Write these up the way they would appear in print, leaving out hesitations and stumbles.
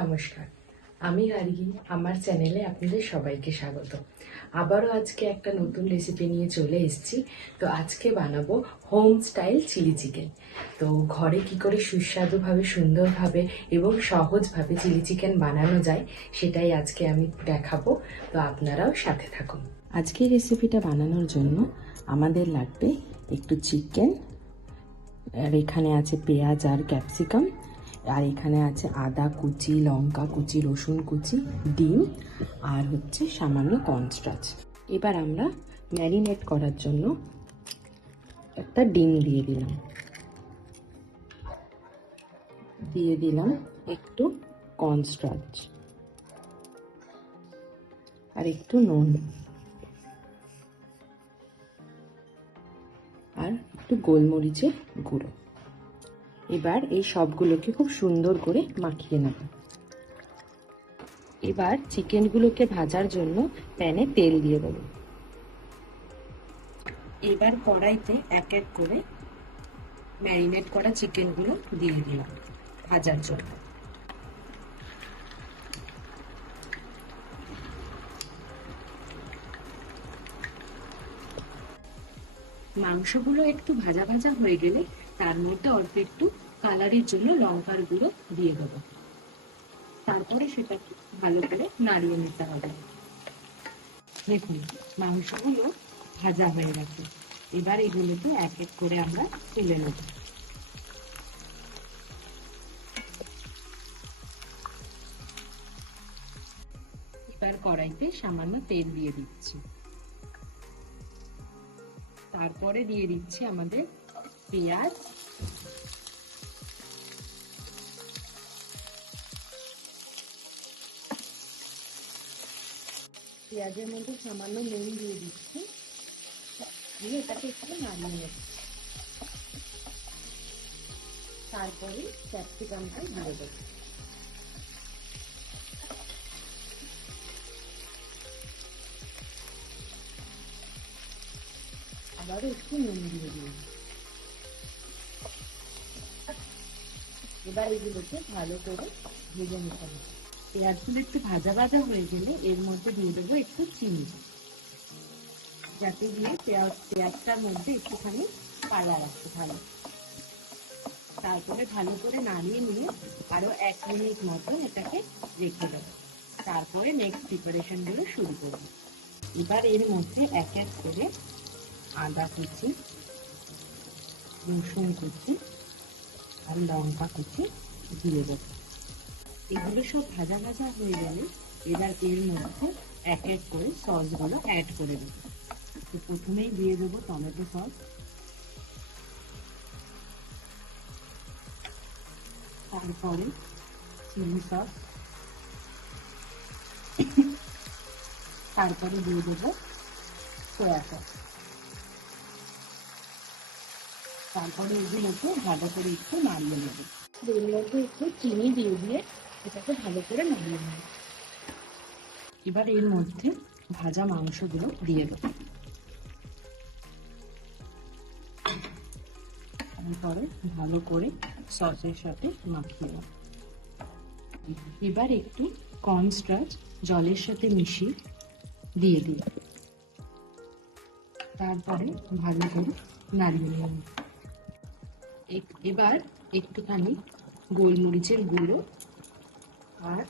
নমস্কার, আমি হারিয়ে আমার চ্যানেলে আপনাদের সবাইকে স্বাগত। আবারও আজকে একটা নতুন রেসিপি নিয়ে চলে এসেছি। তো আজকে বানাবো হোম স্টাইল চিলি চিকেন। তো ঘরে কি করে সুস্বাদুভাবে, সুন্দরভাবে এবং সহজভাবে চিলি চিকেন বানানো যায় সেটাই আজকে আমি দেখাবো। তো আপনারাও সাথে থাকুন। আজকে রেসিপিটা বানানোর জন্য আমাদের লাগবে একটু চিকেন, আর এখানে আছে পেঁয়াজ আর ক্যাপসিকাম, আর এখানে আছে আদা কুচি, লঙ্কা কুচি, রসুন কুচি, ডিম আর হচ্ছে সামান্য কর্নস্টার্চ। এবার আমরা ম্যারিনেট করার জন্য একটা ডিম দিয়ে দিলাম একটু কর্নস্টার্চ আর একটু নুন আর একটু গোলমরিচের গুঁড়ো। এবার এই সবগুলোকে খুব সুন্দর করে মাখিয়ে নেব। এবার চিকেনগুলোকে ভাজার জন্য প্যানে তেল দিয়ে দেব। এবার কড়াইতে এক এক করে ম্যারিনেট করা চিকেনগুলো দিয়ে দিলাম ভাজার জন্য। মাংসগুলো একটু ভাজা ভাজা হয়ে গেলে তার মধ্যে অল্প একটু কালারের জন্য লঙ্কার গুঁড়ো দিয়ে দেবো। তারপরে সেটাকে ভালো করে নাড়িয়ে নিতে হবে। দেখুন মাংসগুলো ভাজা হয়ে গেছে। এবার এগুলোকে এক এক করে আমরা তুলে নেব। এবার কড়াইতে সামান্য তেল দিয়ে দিচ্ছি। তারপরে দিয়ে দিচ্ছি আমাদের পেঁয়াজ, পেঁয়াজের মধ্যে সামান্য নুন দিয়ে দিচ্ছি, দিয়ে এটাকে একটু নাড়িয়ে নেব। তারপরে ক্যাপসিকামটা দিয়ে দেব। আবারও একটু নুন দিয়ে দিন। এবার এগুলোকে ভালো করে ভেজে নিতে হবে। পেঁয়াজগুলো একটু ভাজা ভাজা হয়ে গেলে এর মধ্যে দিয়ে দেবো একটু চিনি, যাতে দিয়ে পেঁয়াজটার মধ্যে একটুখানি কালার আসে ভালো। তারপরে ভালো করে নাড়িয়ে নিয়ে আরো 1 মিনিট মতো এটাকে রেখে দেবো। তারপরে নেক্সট প্রিপারেশন গুলো শুরু করবো। এবার এর মধ্যে এক এক করে আদা কুচি, রসুন কুচি আর লঙ্কা কুচি দিয়ে দেবো। এগুলো সব ভাজা ভাজা হয়ে গেলে এবার এর মধ্যে এক এক করে সসগুলো অ্যাড করে দেবো। তো প্রথমেই দিয়ে দেবো টমেটো সস, তারপরে চিলি সস, তারপরে দিয়ে দেবো সয়া সস। তারপরে এগুলোকে ভালো করে একটু নাড়িয়ে নেব। এর মধ্যে একটু চিনি দিয়ে এটাকে ভালো করে নাড়িয়ে নেব। এবার এর মধ্যে ভাজা মাংসগুলো দিয়ে দেব। তারপরে ভালো করে সসের সাথে মাখিয়ে নেব। এবার একটু কর্নস্টার্চ জলের সাথে মিশিয়ে দিয়ে দিই। তারপরে ভালো করে নাড়িয়ে নেব। এবার একটুখানি গোলমরিচের গুঁড়ো আর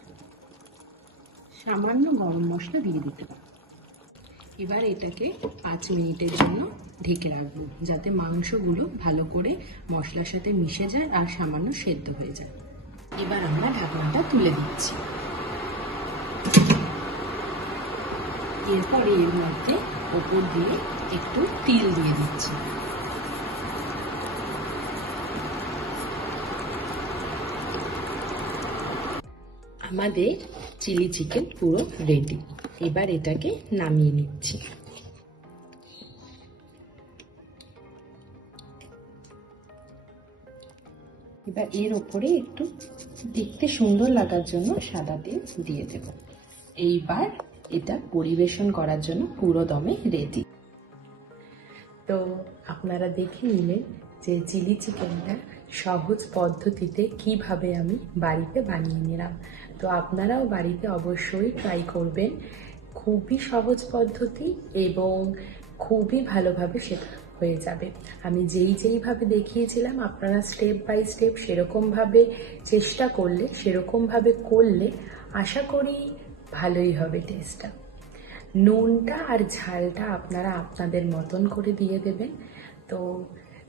সামান্য গরম মশলা দিয়ে দিতে হবে। এবার এটাকে 5 মিনিটের জন্য ঢেকে রাখবো, যাতে মাংসগুলো ভালো করে মশলার সাথে মিশে যায় আর সামান্য সেদ্ধ হয়ে যায়। এবার আমরা ঢাকনাটা তুলে দিচ্ছি। এরপরে এর মধ্যে ওপর দিয়ে একটু তিল দিয়ে দিচ্ছি। আমাদের চিলি চিকেন পুরো রেডি। এবার এটাকে নামিয়ে নিচ্ছি। এবার এর ওপরে একটু দেখতে সুন্দর লাগার জন্য সাদা তেল দিয়ে দেব। এইবার এটা পরিবেশন করার জন্য পুরো দমে রেডি। তো আপনারা দেখে নিলেন যে চিলি চিকেনটা সহজ পদ্ধতিতে কিভাবে আমি বাড়িতে বানিয়ে নিলাম। তো আপনারাও বাড়িতে অবশ্যই ট্রাই করবেন। খুবই সহজ পদ্ধতি এবং খুবই ভালোভাবে সেটা হয়ে যাবে। আমি যেইভাবে দেখিয়েছিলাম আপনারা স্টেপ বাই স্টেপ সেরকমভাবে চেষ্টা করলে, সেরকমভাবে করলে আশা করি ভালোই হবে টেস্টটা। নুনটা আর ঝালটা আপনারা আপনাদের মতন করে দিয়ে দেবেন। তো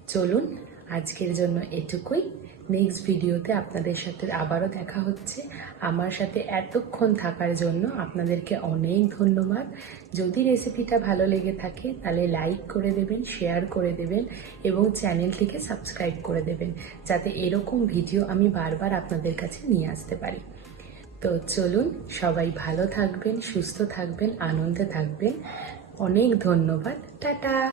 চলুন, আজকের জন্য এটুকুই। নেক্সট ভিডিওতে আপনাদের সাথে আবারও দেখা হচ্ছে। আমার সাথে এতক্ষণ থাকার জন্য আপনাদেরকে অনেক ধন্যবাদ। যদি রেসিপিটা ভালো লেগে থাকে তাহলে লাইক করে দেবেন, শেয়ার করে দেবেন এবং চ্যানেলটিকে সাবস্ক্রাইব করে দেবেন, যাতে এরকম ভিডিও আমি বারবার আপনাদের কাছে নিয়ে আসতে পারি। তো চলুন, সবাই ভালো থাকবেন, সুস্থ থাকবেন, আনন্দে থাকবেন। অনেক ধন্যবাদ। টাটা।